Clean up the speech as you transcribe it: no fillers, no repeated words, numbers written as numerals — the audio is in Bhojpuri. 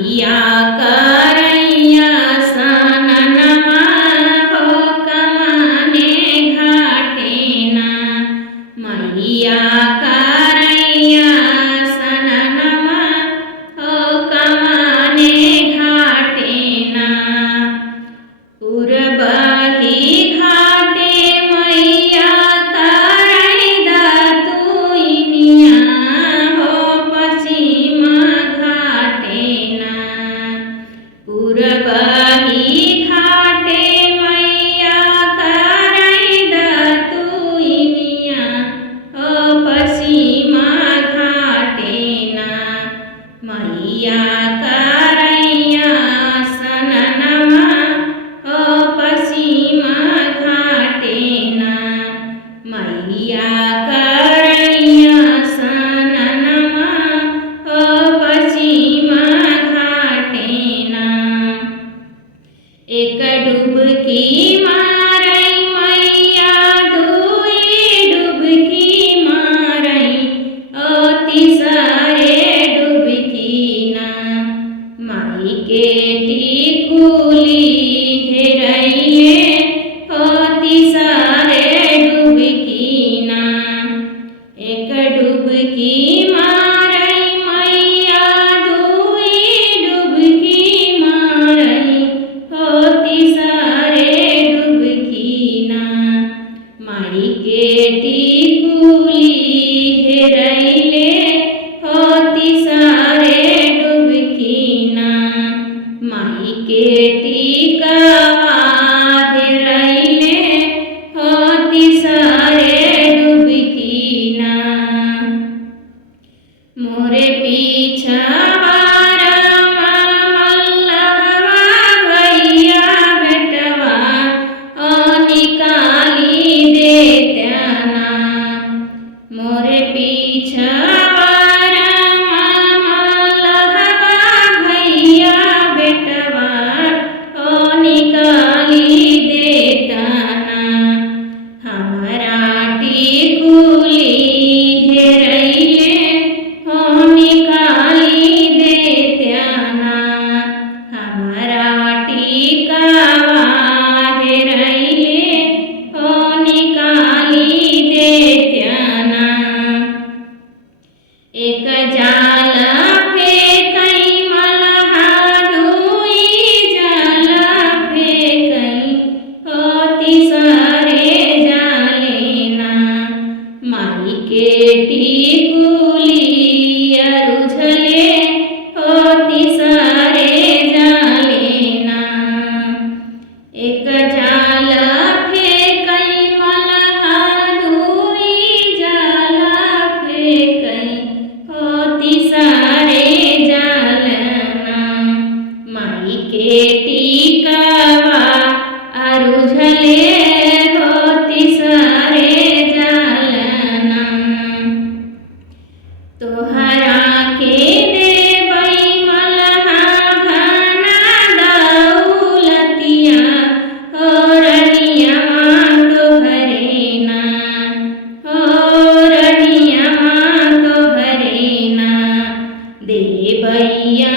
मैया करैया सननमा हो कमाने घाटेना। मैया करैया सननमा हो कमाने घाटेना। पूर्वही घाटे मैया करैदा तुइनिया हो पश्चिम घाटेना। पूर्वही घाटे मैया करैदा तुइनिया हो पश्चिम घाटेना। मैया करैया सननमा हो पश्चिम घाटेना। मैया करैया सननमा हो पश्चिम घाटेना। एक डुबकी मारै मैया दुई डुबकी मारै ओ तीसरे डुबकी ना। माई के टिकुली हेरैले हो तीसरे डुबकी ना। एक डुबकी मारै मैया दुई डुबकी मारै हो तीसरे डुबकी ना। माई के टिकुली हेरैले हो तीसरे डुबकी ना। माई के टिकवा हेरैले हो तीसरे डुबकी ना। मोरे पीछवा रामा मल्लहवा भैया बेटवा ओ निकाली देत्याना। मोरे पीछवा रामा मल्लहवा भैया बेटवा ओ निकाली देताना। हमरा टिकुली हेरैले हो निकाली देत्याना। हमरा टिकवा हेरैले हो निकाली देत्याना। एक जाल फेकै मल्हा दुई जाल फेकै हो तीसरे जालेना। माई के टिकुली अरुझले हो तीसरे जालेना। एक जाल फेकै मल्हा दुई जाल फेकै हो तीसरे जालना। माई के टिकवा अरुझले हो तीसरे जालना। तोहरा के देबै मल्हा धन दौलतिया हो रनियवा तोहरे ना। हो रनियवा तोहरे ना। देबैया